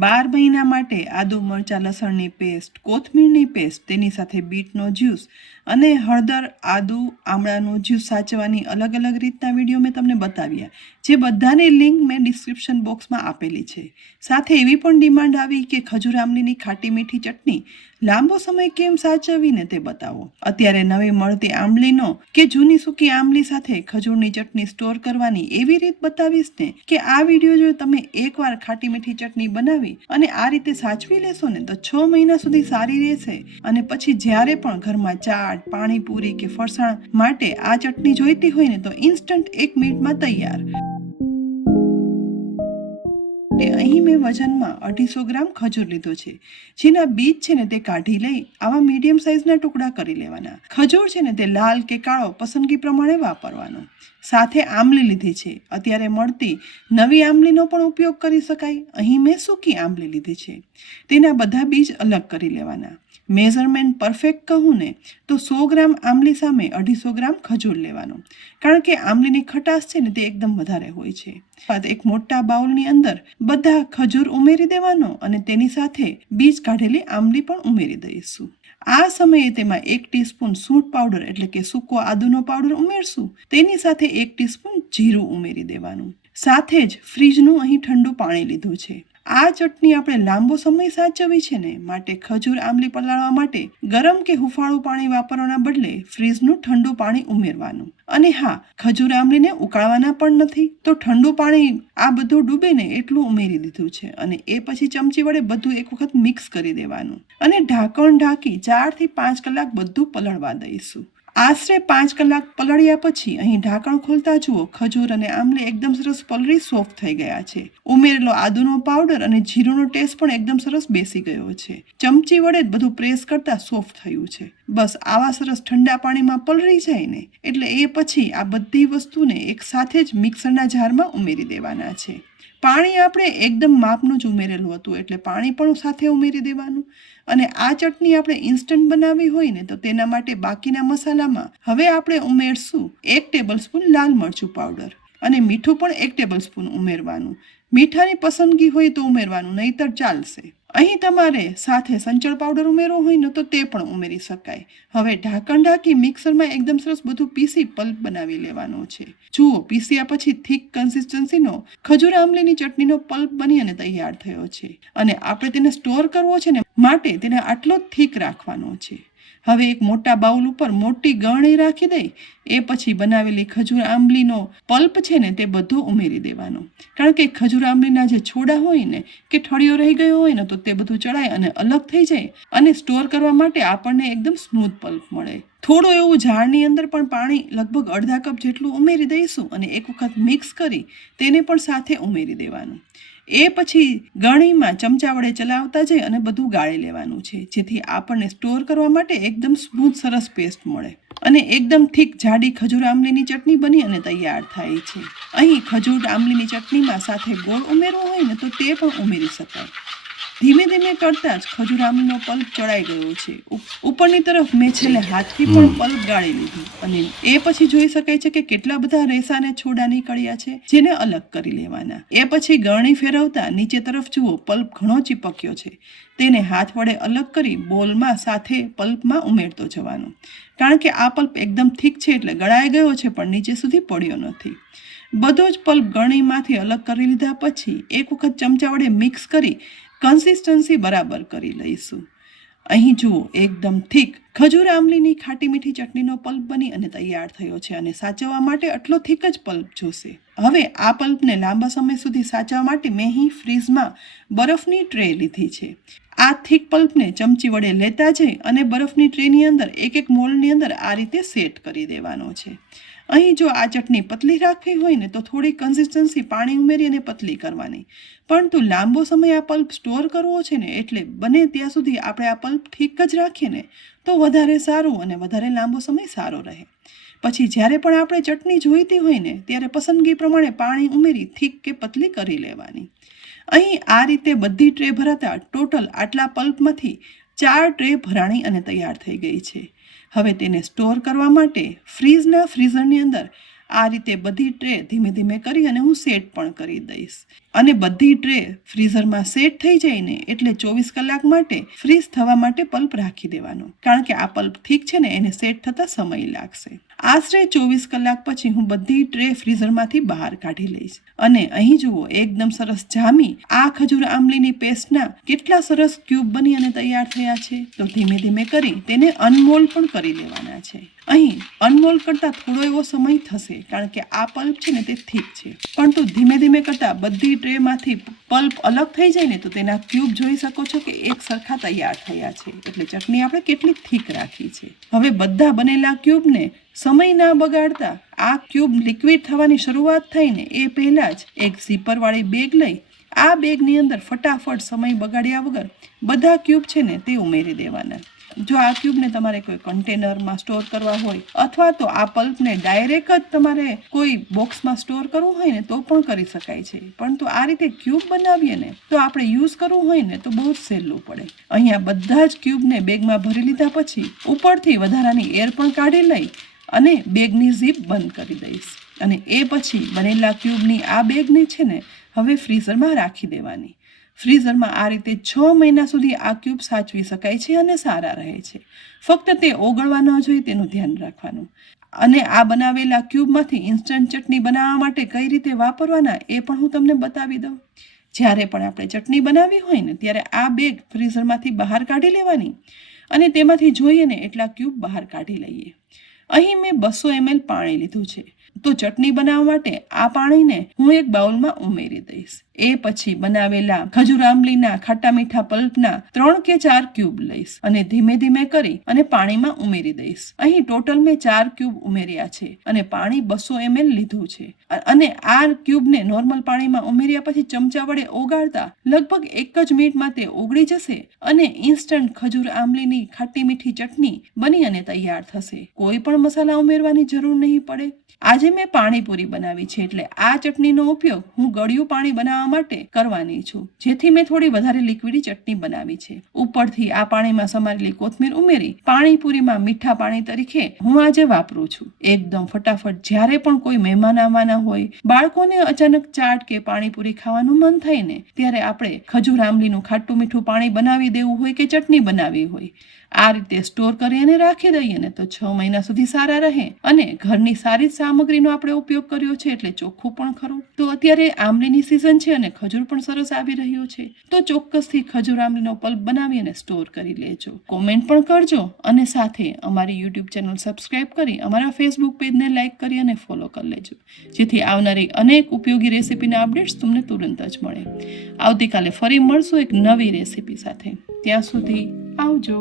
12 મહિના માટે આદુ મરચાં લસણની પેસ્ટ, કોથમીરની પેસ્ટ, તેની સાથે બીટનો જ્યુસ અને હળદર, આદુ, આમળાનું જ્યુસ સાચવવાની અલગ અલગ રીતના વિડીયો મેં તમને બતાવ્યા, જે બધાની લિંક મેં ડિસ્ક્રિપ્શન બોક્સમાં આપેલી છે. સાથે એવી પણ ડિમાન્ડ આવી કે ખજૂર આમલીની ખાટી મીઠી ચટણી લાંબો સમય કેમ સાચવીને તે બતાવો. અત્યારે નવી મળતી આંબલીનો કે જૂની સૂકી આંબલી સાથે ખજૂરની ચટણી સ્ટોર કરવાની એવી રીત બતાવીશ ને કે આ વિડીયો જો તમે એકવાર ખાટી મીઠી ચટણી બનાવી અને આ રીતે સાચવી લેશો ને તો 6 મહિના સુધી સારી રહેશે. અને પછી જ્યારે પણ ઘરમાં ચાટ, પાણીપુરી કે ફરસાણ માટે આ ચટણી જોઈતી હોય ને તો ઇન્સ્ટન્ટ 1 મિનિટમાં તૈયાર. અહીં મેં વજનમાં 250 ગ્રામ ખજૂર લીધો છે, જેના બીજ છે ને તે કાઢી લઈ આવા મીડિયમ સાઇઝના ટુકડા કરી લેવાના. ખજૂર છે ને તે લાલ કે કાળો પસંદગી પ્રમાણે વાપરવાનો. સાથે આંબલી લીધી છે. અત્યારે મળતી નવી આંબલીનો પણ ઉપયોગ કરી શકાય. અહીં મેં સૂકી આંબલી લીધી છે. તેના બધા બીજ અલગ કરી લેવાના. મેઝરમેન્ટ પરફેક્ટ કહું ને તો 100 ગ્રામ આંબલી સામે 250 ગ્રામ ખજૂર લેવાનો, કારણ કે આંબલીની ખટાશ છે ને તે એકદમ વધારે હોય છે. એક મોટા બાઉલની અંદર બધા ખજૂર ઉમેરી દેવાનો અને તેની સાથે બીજ કાઢેલી આંબલી પણ ઉમેરી દઈશું. આ સમયે તેમાં 1 ટીસ્પૂન સૂંઠ પાવડર એટલે કે સૂકો આદુનો પાવડર ઉમેરશું. તેની સાથે 1 ટીસ્પૂન જીરું ઉમેરી દેવાનું. સાથે જ ફ્રીજનું અહીં ઠંડુ પાણી લીધું છે. આ ચટણી આપણે લાંબો સમય સાચવવી છે ને માટે ખજૂર આંબલી પલાળવા માટે ગરમ કે હુંફાળું પાણી વાપરવાના બદલે ફ્રીજનું ઠંડુ પાણી ઉમેરવાનું. અને હા, ખજૂર આંબલીને ઉકાળવાના પણ નથી, તો ઠંડુ પાણી આ બધું ડૂબે ને એટલું ઉમેરી દીધું છે. અને એ પછી ચમચી વડે બધું એક વખત મિક્સ કરી દેવાનું અને ઢાંકણ ઢાંકી 4 થી 5 કલાક બધું પલળવા દઈશું. આશરે 5 કલાક પલળ્યા પછી અહીં ઢાંકણ ખોલતા જુઓ, ખજૂર અને આંબલી એકદમ સરસ પલળી સોફ્ટ થઈ ગયા છે. ઉમેરેલો આદુનો પાવડર અને જીરુંનો ટેસ્ટ પણ એકદમ સરસ બેસી ગયો છે. ચમચી વડે જ બધું પ્રેસ કરતા સોફ્ટ થયું છે. બસ આવા સરસ ઠંડા પાણીમાં પલળી જાય ને એટલે એ પછી આ બધી વસ્તુને એક સાથે જ મિક્સરના જારમાં ઉમેરી દેવાના છે. પાણી આપણે એકદમ માપનું જ ઉમેરેલું હતું એટલે પાણી પણ સાથે ઉમેરી દેવાનું. અને આ ચટણી આપણે ઇન્સ્ટન્ટ બનાવવી હોય ને તો તેના માટે બાકીના મસાલામાં હવે આપણે ઉમેરશું 1 ટેબલસ્પૂન લાલ મરચું પાવડર અને મીઠું પણ 1 ટેબલસ્પૂન ઉમેરવાનું. મીઠાની પસંદગી હોય તો ઉમેરવાનું, નહીતર ચાલશે. અહીં તમારે સાથે સંચળ પાવડર ઉમેરવો હોય ને તો તે પણ ઉમેરી શકાય. હવે ઢાંકણ ઢાંકી મિક્સરમાં એકદમ સરસ બધું પીસી પલ્પ બનાવી લેવાનો છે. જુઓ, પીસ્યા પછી થીક કન્સિસ્ટન્સીનો ખજૂર આંબલીની ચટણીનો પલ્પ બની અને તૈયાર થયો છે. અને આપણે તેને સ્ટોર કરવો છે ને માટે તેને આટલો થીક રાખવાનો છે. હવે એક મોટા બાઉલ ઉપર મોટી ગળણી રાખી દઈ એ પછી બનાવેલી ખજૂર આંબલીનો પલ્પ છે ને તે બધો ઉમેરી દેવાનો. કારણ કે ખજૂર આંબલીના જે છોડા હોય ને કે ઠળિયો રહી ગયો હોય ને તો તે બધું ચડાય અને અલગ થઈ જાય અને સ્ટોર કરવા માટે આપણને એકદમ સ્મૂથ પલ્પ મળે. થોડું એવું ઝાડની અંદર પણ પાણી લગભગ અડધા કપ જેટલું ઉમેરી દઈશું અને એક વખત મિક્સ કરી તેને પણ સાથે ઉમેરી દેવાનું. એ પછી ગળણીમાં ચમચા વડે ચલાવતા જઈ અને બધું ગાળી લેવાનું છે, જેથી આપણને સ્ટોર કરવા માટે એકદમ સ્મૂથ સરસ પેસ્ટ મળે અને એકદમ થીક જાડી ખજૂર આંબલીની ચટણી બની અને તૈયાર થાય છે. અહીં ખજૂર આંબલીની ચટણીમાં સાથે ગોળ ઉમેરવો હોય ને તો તે પણ ઉમેરી શકાય. ધીમે ધીમે કરતા જ ખજૂર આંબલીનો પલ્પ ચડાઈ ગયો છે. ઉપરની તરફ મેં છેલ્લે હાથથી પણ પલ્પ ગાળી લીધું અને એ પછી જોઈ શકાય છે કે કેટલા બધા રેસા ને છોડા નીકળ્યા છે, જેને અલગ કરી લેવાના. એ પછી ગળણી ફેરવતા નીચે તરફ જુઓ, પલ્પ ઘણો ચીપક્યો છે. તેને હાથ વડે અલગ કરી બોલમાં સાથે પલ્પમાં ઉમેરતો જવાનો. કારણ કે આ પલ્પ એકદમ થીક છે એટલે ગળાઈ ગયો છે પણ નીચે સુધી પડ્યો નથી. બધો જ પલ્પ ગળણીમાંથી અલગ કરી લીધા પછી એક વખત ચમચા વડે મિક્સ કરી કન્સિસ્ટન્સી બરાબર કરી લઈશું. અહીં જુઓ, એકદમ થીક ખજૂર આંબલીની ખાટી મીઠી ચટણીનો પલ્પ બની અને તૈયાર થયો છે અને સાચવવા માટે આટલો થીક જ પલ્પ જોશે. હવે આ પલ્પને લાંબા સમય સુધી સાચવવા માટે મેં અહીં ફ્રીઝમાં બરફની ટ્રે લીધી છે. આ થીક પલ્પને ચમચી વડે લેતા જઈ અને બરફની ટ્રેની અંદર એક મોલ્ડની અંદર આ રીતે સેટ કરી દેવાનો છે. અહીં જો આ ચટણી પતલી રાખવી હોય ને તો થોડી કન્સિસ્ટન્સી પાણી ઉમેરી અને પતલી કરવાની. પરંતુ લાંબો સમય આ પલ્પ સ્ટોર કરવો છે ને એટલે બને ત્યાં સુધી આપણે આ પલ્પ થીક જ રાખીએ ને તો વધારે સારું અને વધારે લાંબો સમય સારો રહે. પછી જ્યારે પણ આપણે ચટણી જોઈતી હોય ને ત્યારે પસંદગી પ્રમાણે પાણી ઉમેરી થીક કે પતલી કરી લેવાની. અહીં આ રીતે બધી ટ્રે ભરાતા ટોટલ આટલા પલ્પમાંથી 4 ટ્રે ભરાણી અને તૈયાર થઈ ગઈ છે. હવે તેને સ્ટોર કરવા માટે ફ્રીઝની અંદર આ રીતે બધી ટ્રે ધીમે ધીમે કરી અને હું સેટ પણ કરી દઈશ. અને બધી ટ્રે ફ્રીઝરમાં સેટ થઈ જાય ને એટલે 24 કલાક માટે ફ્રીઝ થવા માટે પલ્પ રાખી દેવાનો, કારણ કે આ પલ્પ ઠીક છે ને એને સેટ થતા સમય લાગશે. આશરે 24 કલાક પછી હું બધી ટ્રે ફ્રીઝરમાંથી બહાર કાઢી લઈશ અને અહીં જુઓ એકદમ સરસ જામી આ ખજૂર આંબલીની પેસ્ટના કેટલા સરસ ક્યુબ બની અને તૈયાર થયા છે. તો ધીમે ધીમે કરી તેને અનમોલ પણ કરી લેવાના છે. અહીં અનમોલ કરતા થોડો એવો સમય થશે કારણ કે આ પલ્પ છે ને તે ઠીક છે, પરંતુ ધીમે ધીમે કરતા બધી ટ્રેમાંથી પલ્પ અલગ થઈ જાય ને તો તેના ક્યુબ જોઈ શકો છો કે એક સરખા તૈયાર થયા છે. એટલે ચટણી આપણે કેટલી ઠીક રાખી છે. હવે બધા બનેલા ક્યુબને સમય ના બગાડતા આ ક્યુબ લિક્વિડ થવાની શરૂઆત થાય ને એ પહેલા જ એક ઝીપરવાળી બેગ લઈ આ બેગની અંદર ફટાફટ સમય બગાડ્યા વગર બધા ક્યુબ છે ને તે ઉમેરી દેવાના. જો આ ક્યુબને તમારે કોઈ કન્ટેનરમાં સ્ટોર કરવા હોય અથવા તો આ પલ્પને ડાયરેક્ટ જ તમારે કોઈ બોક્સમાં સ્ટોર કરવું હોય ને તો પણ કરી શકાય છે, પરંતુ આ રીતે ક્યુબ બનાવીએ ને તો આપણે યુઝ કરવું હોય ને તો બહુ જ સહેલું પડે. અહીંયા બધા જ ક્યુબને બેગમાં ભરી લીધા પછી ઉપરથી વધારાની એર પણ કાઢી લઈ અને બેગની ઝીપ બંધ કરી દઈશ અને એ પછી બનેલા ક્યુબની આ બેગને છે ને હવે ફ્રીઝરમાં રાખી દેવાની. ફ્રીઝરમાં આ રીતે 6 મહિના સુધી આ ક્યુબ સાચવી શકાય છે અને સારા રહે છે. ફક્ત તે ઓગળવા ન જોઈએ તેનું ધ્યાન રાખવાનું. અને આ બનાવેલા ક્યુબમાંથી ઇન્સ્ટન્ટ ચટણી બનાવવા માટે કઈ રીતે વાપરવાના એ પણ હું તમને બતાવી દઉં. જ્યારે પણ આપણે ચટણી બનાવવી હોય ને ત્યારે આ બેગ ફ્રીઝરમાંથી બહાર કાઢી લેવાની અને તેમાંથી જોઈએ ને એટલા ક્યુબ બહાર કાઢી લઈએ. અહીં મેં 200 ml પાણી લીધું છે, તો ચટણી બનાવવા માટે આ પાણીને હું એક બાઉલમાં ઉમેરી દઈશ. એ પછી બનાવેલા ખજૂર આંબલીના ખાટા મીઠા પલ્પના 3 કે 4 ક્યુબ લઈશ અને ધીમે ધીમે કરી અને પાણીમાં ઉમેરી દઈશ. અહીં ટોટલ મેં 4 ક્યુબ ઉમેર્યા છે અને પાણી 200 ml લીધું છે. અને આ ક્યુબને નોર્મલ પાણીમાં ઉમેર્યા પછી ચમચા વડે ઓગાળતા લગભગ 1 જ મિનિટમાં તે ઓગળી જશે અને ઇન્સ્ટન્ટ ખજૂર આંબલીની ખાટી મીઠી ચટણી બની અને તૈયાર થશે. કોઈ પણ મસાલા ઉમેરવાની જરૂર નહીં પડે. આજે મેં પાણીપુરી બનાવી છે એટલે આ ચટણીનો ઉપયોગ હું ગળ્યું પાણી બનાવવા માટે કરવાની છું, જેથી મેં થોડી વધારે લિક્વિડી ચટણી બનાવી છે. ઉપરથી આ પાણીમાં સમારેલી કોથમીર ઉમેરી પાણીપુરીમાં મીઠા પાણી તરીકે હું આજે વાપરું છું. એકદમ ફટાફટ જ્યારે પણ કોઈ મહેમાન આવવાના હોય, બાળકોને અચાનક ચાટ કે પાણીપુરી ખાવાનું મન થાય ને ત્યારે આપણે ખજૂર આંબલીનું ખાટું મીઠું પાણી બનાવી દેવું હોય કે ચટણી બનાવી હોય, આ રીતે સ્ટોર કરી અને રાખી દઈએ ને તો 6 મહિના સુધી સારા રહે અને ઘરની સારી સામગ્રીનો આપણે ઉપયોગ કર્યો છે એટલે ચોખ્ખું પણ ખરું. તો અત્યારે આંબલીની સિઝન છે અને ખજૂર પણ સરસ આવી રહ્યો છે, તો ચોક્કસથી ખજૂર આંબલીનો પલ્પ બનાવી અને સ્ટોર કરી લેજો. કોમેન્ટ પણ કરજો અને સાથે અમારી યુટ્યુબ ચેનલ સબસ્ક્રાઇબ કરી અમારા ફેસબુક પેજને લાઇક કરી અને ફોલો કરી લેજો, જેથી આવનારી અનેક ઉપયોગી રેસીપીના અપડેટ્સ તમને તુરંત જ મળે. આવતીકાલે ફરી મળશું એક નવી રેસીપી સાથે. ત્યાં સુધી આવજો.